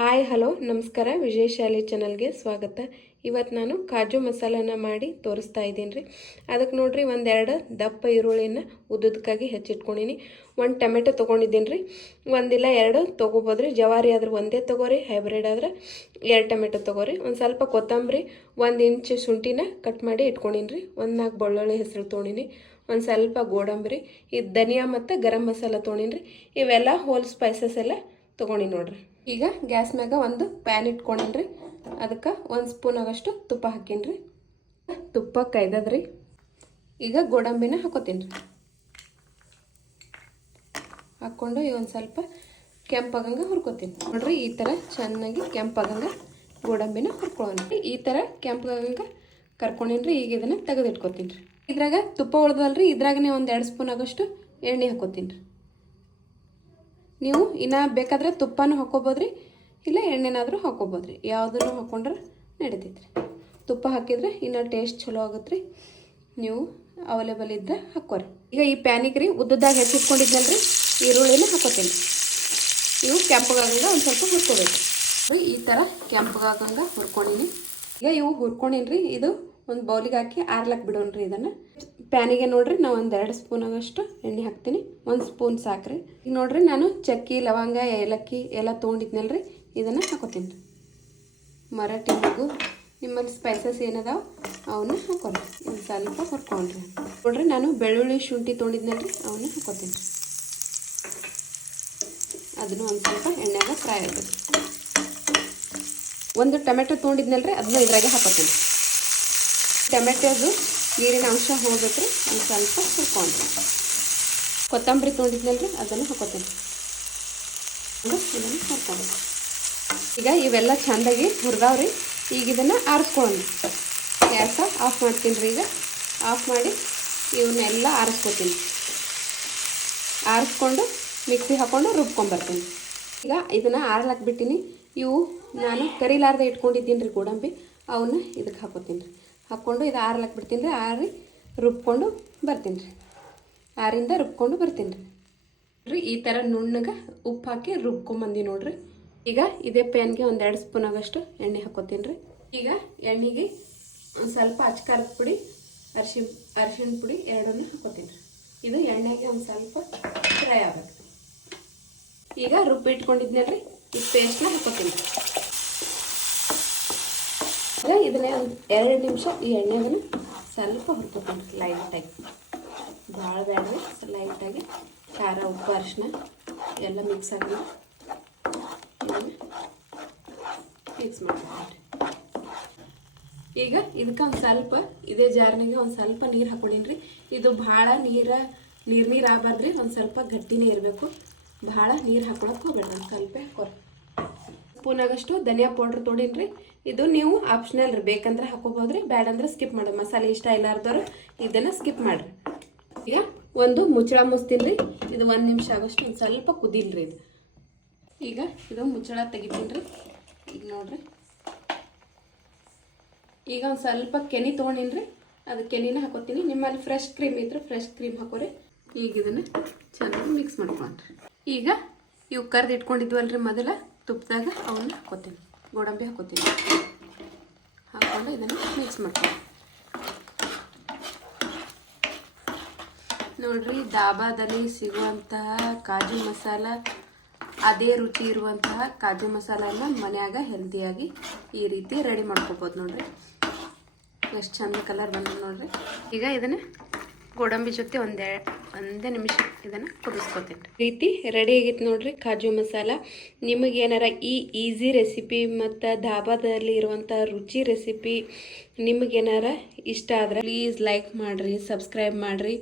Hi hello ನಮಸ್ಕಾರ ವಿಜಯ ಶಾಲೆ ಚಾನಲ್ಗೆ ಸ್ವಾಗತ. ಇವತ್ತು ನಾನು ಕಾಜು ಮಸಾಲನ ಮಾಡಿ ತೋರಿಸ್ತಾ ಇದ್ದೀನಿ ರೀ. ಅದಕ್ಕೆ ನೋಡಿರಿ ಒಂದೆರಡು ದಪ್ಪ ಈರುಳ್ಳಿನ ಉದ್ದದಕ್ಕಾಗಿ ಹೆಚ್ಚಿಟ್ಕೊಂಡಿನಿ. ಒಂದು ಟೊಮೆಟೊ ತೊಗೊಂಡಿದ್ದೀನಿ ರೀ. ಒಂದಿಲ್ಲ ಎರಡು ತೊಗೋಬೋದು ರೀ. ಜವಾರಿ ಆದ್ರೆ ಒಂದೇ ತೊಗೋರಿ, ಹೈಬ್ರಿಡ್ ಆದ್ರೆ ಎರಡು ಟೊಮೆಟೊ ತೊಗೋರಿ. ಒಂದು ಸ್ವಲ್ಪ ಕೊತ್ತಂಬರಿ, 1 ಇಂಚ್ ಶುಂಠಿನ ಕಟ್ ಮಾಡಿ ಇಟ್ಕೊಂಡಿನಿ ರೀ. 4 ಬೆಳ್ಳುಳ್ಳಿ ಹೆಸರು ತೊಗೊಂಡಿನಿ. ಒಂದು ಸ್ವಲ್ಪ ಗೋಡಂಬಿ, ಈ ಧನಿಯಾ ಮತ್ತು ಗರಂ ಮಸಾಲ ತೊಗೊಂಡಿನಿ ರೀ. ಇವೆಲ್ಲ ಹೋಲ್ ಸ್ಪೈಸಸ್ ಎಲ್ಲ ತೊಗೊಂಡಿ ನೋಡ್ರಿ. ಈಗ ಗ್ಯಾಸ್ ಮ್ಯಾಗ ಒಂದು ಪ್ಯಾನ್ ಇಟ್ಕೊಂಡಿನ್ರಿ. ಅದಕ್ಕೆ 1 ಸ್ಪೂನ್ ಆಗಷ್ಟು ತುಪ್ಪ ಹಾಕಿನ್ರಿ. ತುಪ್ಪ ಕೈದದ್ರಿ. ಈಗ ಗೋಡಂಬಿನ ಹಾಕೋತೀನಿ ರೀ. ಹಾಕ್ಕೊಂಡು ಒಂದು ಸ್ವಲ್ಪ ಕೆಂಪಾಗಂಗೆ ಹುರ್ಕೋತೀನಿ ನೋಡ್ರಿ. ಈ ಥರ ಚೆನ್ನಾಗಿ ಕೆಂಪಾಗಂಗೆ ಗೋಡಂಬಿನ ಹುರ್ಕೊಳ್ಳೋಣ. ಈ ಥರ ಕೆಂಪಾಗಂಗೆ ಕರ್ಕೊಂಡಿನ್ರಿ. ಈಗ ಇದನ್ನು ತೆಗೆದಿಟ್ಕೋತೀನಿ ರೀ. ಇದ್ರಾಗ ತುಪ್ಪ ಉಳ್ದಲ್ರಿ, ಇದ್ರಾಗನೇ ಒಂದು 2 ಸ್ಪೂನ್ ಆಗಷ್ಟು ಎಣ್ಣೆ ಹಾಕೋತೀನಿ ರೀ. ನೀವು ಇನ್ನು ಬೇಕಾದ್ರೆ ತುಪ್ಪನೂ ಹಾಕೋಬೋದ್ರಿ, ಇಲ್ಲ ಎಣ್ಣೆನಾದರೂ ಹಾಕೋಬೋದ್ರಿ. ಯಾವುದನ್ನು ಹಾಕೊಂಡ್ರೆ ನಡೀತೈತ್ರಿ. ತುಪ್ಪ ಹಾಕಿದ್ರೆ ಇನ್ನೂ ಟೇಸ್ಟ್ ಚಲೋ ಆಗುತ್ತೆ ರೀ. ನೀವು ಅವೈಲೇಬಲ್ ಇದ್ದರೆ ಹಾಕೋರಿ. ಈಗ ಈ ಪ್ಯಾನಿಗೆ ರೀ ಉದ್ದದಾಗ ಹೆಚ್ಚಿಟ್ಕೊಂಡಿದ್ನಲ್ರಿ ಈರುಳ್ಳಿನ ಹಾಕೋತೀನಿ. ಇವು ಕೆಂಪಗಾಗಂಗೆ ಒಂದು ಸ್ವಲ್ಪ ಹುರ್ಕೋಬೇಕು ರೀ. ಈ ಥರ ಕೆಂಪಗಾಗಂಗೆ ಹುರ್ಕೊಂಡಿನಿ. ಈಗ ಇವು ಹುರ್ಕೊಂಡಿನಿ ರೀ. ಇದು ಒಂದು ಬೌಲಿಗೆ ಹಾಕಿ ಆರ್ಲಕ್ಕೆ ಬಿಡೋಣ್ರಿ. ಇದನ್ನು ಪ್ಯಾನಿಗೆ ನೋಡ್ರಿ ನಾವು ಒಂದು 2 ಸ್ಪೂನ್ ಆಗಷ್ಟು ಎಣ್ಣೆ ಹಾಕ್ತೀನಿ. 1 ಸ್ಪೂನ್ ಸಾಕ್ರಿ. ಈಗ ನೋಡ್ರಿ ನಾನು ಚಕ್ಕಿ, ಲವಂಗ, ಏಲಕ್ಕಿ ಎಲ್ಲ ತೊಗೊಂಡಿದ್ನಲ್ರಿ, ಇದನ್ನು ಹಾಕೋತೀನಿ ರೀ. ಮರಾಠಿ ಮಗು ನಿಮ್ಮಲ್ಲಿ ಸ್ಪೈಸಸ್ ಏನದಾವ ಅವನ್ನ ಹಾಕೋರಿ. ಒಂದು ಸ್ವಲ್ಪ ಹುರ್ಕೊಂಡ್ರಿ. ನೋಡ್ರಿ ನಾನು ಬೆಳ್ಳುಳ್ಳಿ, ಶುಂಠಿ ತೊಗೊಂಡಿದ್ನಲ್ರಿ, ಅವನ್ನ ಹಾಕೋತೀನಿ ರೀ. ಅದನ್ನು ಒಂದು ಸ್ವಲ್ಪ ಎಣ್ಣೆಗೆ ಫ್ರೈ ಆಗಬೇಕು. ಒಂದು ಟೊಮೆಟೊ ತೊಗೊಂಡಿದ್ನಲ್ರಿ, ಅದನ್ನ ಇದ್ರಾಗೆ ಹಾಕೋತೀನಿ. ಟೊಮೆಟೊದು ನೀರಿನ ಅಂಶ ಹೋಗ್ಬೇಕ್ರಿ. ಒಂದು ಸ್ವಲ್ಪ ಹುರ್ಕೊಂಡ್ರಿ. ಕೊತ್ತಂಬರಿ ತೊಗೊಂಡಿದ್ನಲ್ರಿ, ಅದನ್ನು ಹಾಕೋತೀನಿ. ಇದನ್ನು ಹುರ್ಕೊಬೇಕು. ಈಗ ಇವೆಲ್ಲ ಚೆಂದಾಗಿ ಹುರಿದಾವ್ರಿ. ಈಗ ಇದನ್ನು ಆರಿಸ್ಕೊಳ್ಳೋಣ. ಗ್ಯಾಸ ಆಫ್ ಮಾಡ್ತೀನಿ ರೀ. ಈಗ ಆಫ್ ಮಾಡಿ ಇವನ್ನೆಲ್ಲ ಆರಿಸ್ಕೊತೀನಿ. ಆರಿಸ್ಕೊಂಡು ಮಿಕ್ಸಿ ಹಾಕ್ಕೊಂಡು ರುಬ್ಕೊಂಬರ್ತೀನಿ. ಈಗ ಇದನ್ನು ಆರ್ಲಕ್ಕೆ ಬಿಟ್ಟಿನಿ. ಇವು ನಾನು ಕರಿಲಾರ್ದೆ ಇಟ್ಕೊಂಡಿದ್ದೀನಿ ರೀ ಗೋಡಂಬಿ, ಅವನ್ನ ಇದಕ್ಕೆ ಹಾಕೋತೀನಿ ರೀ. ಹಾಕ್ಕೊಂಡು ಇದು ಆರ್ಲಕ್ಕೆ ಬಿಡ್ತೀನಿ ರೀ. ಆರಿ ರುಬ್ಕೊಂಡು ಬರ್ತೀನಿ ರೀ. ಆರಿಂದ ರುಬ್ಕೊಂಡು ಬರ್ತೀನಿ ರೀ. ಈ ಥರ ನುಣ್ಣಗೆ ಉಪ್ಪು ಹಾಕಿ ರುಬ್ಕೊಂಬಂದು ನೋಡ್ರಿ. ಈಗ ಇದೇ ಪ್ಯಾನ್ಗೆ ಒಂದು 2 ಸ್ಪೂನ್ ಆಗಷ್ಟು ಎಣ್ಣೆ ಹಾಕೋತೀನಿ ರೀ. ಈಗ ಎಣ್ಣೆಗೆ ಒಂದು ಸ್ವಲ್ಪ ಅಚ್ಕಾರದ ಪುಡಿ, ಅರಿಶಿಣ ಪುಡಿ ಎರಡನ್ನೂ ಹಾಕೋತೀನಿ ರೀ. ಇದು ಎಣ್ಣೆಗೆ ಒಂದು ಸ್ವಲ್ಪ ಫ್ರೈ ಆಗಬೇಕು. ಈಗ ರುಬ್ಬಿಟ್ಕೊಂಡಿದ್ನಲ್ರಿ, ಈ ಪೇಸ್ಟ್ನ ಹಾಕೋತೀನಿ. ಇದನ್ನೇ ಒಂದು 2 ನಿಮಿಷ ಈ ಎಣ್ಣೆಗನ್ನ ಸ್ವಲ್ಪ ಹುರ್ಕೋತೀನಿ ಲೈಟಾಗಿ. ಭಾಳ ಬೇಡ್ರಿ, ಲೈಟಾಗಿ. ಖಾರ, ಉಪ್ಪು, ಅರಿಶಿನ ಎಲ್ಲ ಮಿಕ್ಸ್ ಆಗಿ ಮಿಕ್ಸ್ ಮಾಡ್ತೀನಿ. ಈಗ ಇದಕ್ಕೆ ಒಂದು ಸ್ವಲ್ಪ ಇದೇ ಜಾರ್ನಾಗೆ ಒಂದು ಸ್ವಲ್ಪ ನೀರು ಹಾಕೊಂಡಿನಿ ರೀ. ಇದು ಭಾಳ ನೀರು ಆಗಬಾರ್ದ್ರಿ. ಒಂದು ಸ್ವಲ್ಪ ಗಟ್ಟಿನೇ ಇರಬೇಕು. ಭಾಳ ನೀರು ಹಾಕೊಳಕ್ಕೆ ಹೋಗ್ಬೇಡ್ರಿ. ಒಂದು ಸ್ವಲ್ಪ ಹಾಕೋರಿ. ಸ್ಪೂನ್ ಆಗಷ್ಟು ಧನಿಯಾ ಪೌಡ್ರ್ ತೊಗೊಂಡಿನಿ. ಇದು ನೀವು ಆಪ್ಷನಲ್ ರೀ. ಬೇಕಂದ್ರೆ ಹಾಕೋಬೋದ್ರಿ, ಬ್ಯಾಡಂದ್ರೆ ಸ್ಕಿಪ್ ಮಾಡಿ. ಮಸಾಲೆ ಇಷ್ಟ ಇಲ್ಲಾರ್ದವ್ರು ಇದನ್ನು ಸ್ಕಿಪ್ ಮಾಡಿರಿ. ಈಗ ಒಂದು ಮುಚ್ಚಳ ಮುಚ್ತೀನಿ ರೀ. ಇದು 1 ನಿಮಿಷ ಆಗಷ್ಟು ಒಂದು ಸ್ವಲ್ಪ ಕುದಿಲ್ರಿ. ಇದು ಈಗ ಇದು ಮುಚ್ಚಳ ತೆಗಿತೀನಿ ರೀ. ಈಗ ನೋಡ್ರಿ, ಈಗ ಒಂದು ಸ್ವಲ್ಪ ಕೆನೆ ತೊಗೊಂಡಿನಿ ರೀ. ಅದು ಕೆನಿನ ಹಾಕೋತೀನಿ. ನಿಮ್ಮಲ್ಲಿ ಫ್ರೆಶ್ ಕ್ರೀಮ್ ಇದ್ರೆ ಫ್ರೆಶ್ ಕ್ರೀಮ್ ಹಾಕೋರಿ. ಈಗ ಇದನ್ನು ಚೆನ್ನಾಗಿ ಮಿಕ್ಸ್ ಮಾಡ್ಕೊಂಡ್ರಿ. ಈಗ ಇವು ಕರ್ದು ಇಟ್ಕೊಂಡಿದ್ವಲ್ರಿ ಮೊದಲ ತುಪ್ಪದಾಗ, ಅವನ್ನ ಹಾಕೋತೀನಿ. ಗೋಡಂಬಿ ಹಾಕೋತೀನಿ. ಹಾಕ್ಕೊಂಡು ಇದನ್ನು ಮಿಕ್ಸ್ ಮಾಡ್ತೀನಿ ನೋಡ್ರಿ. ದಾಬಾದಲ್ಲಿ ಸಿಗುವಂತಹ ಕಾಜು ಮಸಾಲ, ಅದೇ ರುಚಿ ಇರುವಂತಹ ಕಾಜು ಮಸಾಲನ ಮನ್ಯಾಗ ಹೆಲ್ದಿಯಾಗಿ ಈ ರೀತಿ ರೆಡಿ ಮಾಡ್ಕೋಬೋದು ನೋಡ್ರಿ. ಎಷ್ಟು ಚಂದ ಕಲರ್ ಬಂದ ನೋಡ್ರಿ. ಈಗ ಇದನ್ನು ಗೋಡಂಬಿ ಜೊತೆ ಒಂದೇ ನಿಮಿಷ ಇದನ್ನು ಕುದಿಸ್ಕೊತೀನಿ ರೀತಿ ರೆಡಿ ಆಗಿತ್ತು ನೋಡ್ರಿ ಕಾಜು ಮಸಾಲ. ನಿಮಗೇನಾರ ಈ ಈಸಿ ರೆಸಿಪಿ ಮತ್ತು ಧಾಬಾದಲ್ಲಿ ಇರುವಂಥ ರುಚಿ ರೆಸಿಪಿ ನಿಮಗೇನಾರ ಇಷ್ಟ ಆದರೆ ಪ್ಲೀಸ್ ಲೈಕ್ ಮಾಡಿರಿ, ಸಬ್ಸ್ಕ್ರೈಬ್ ಮಾಡಿರಿ.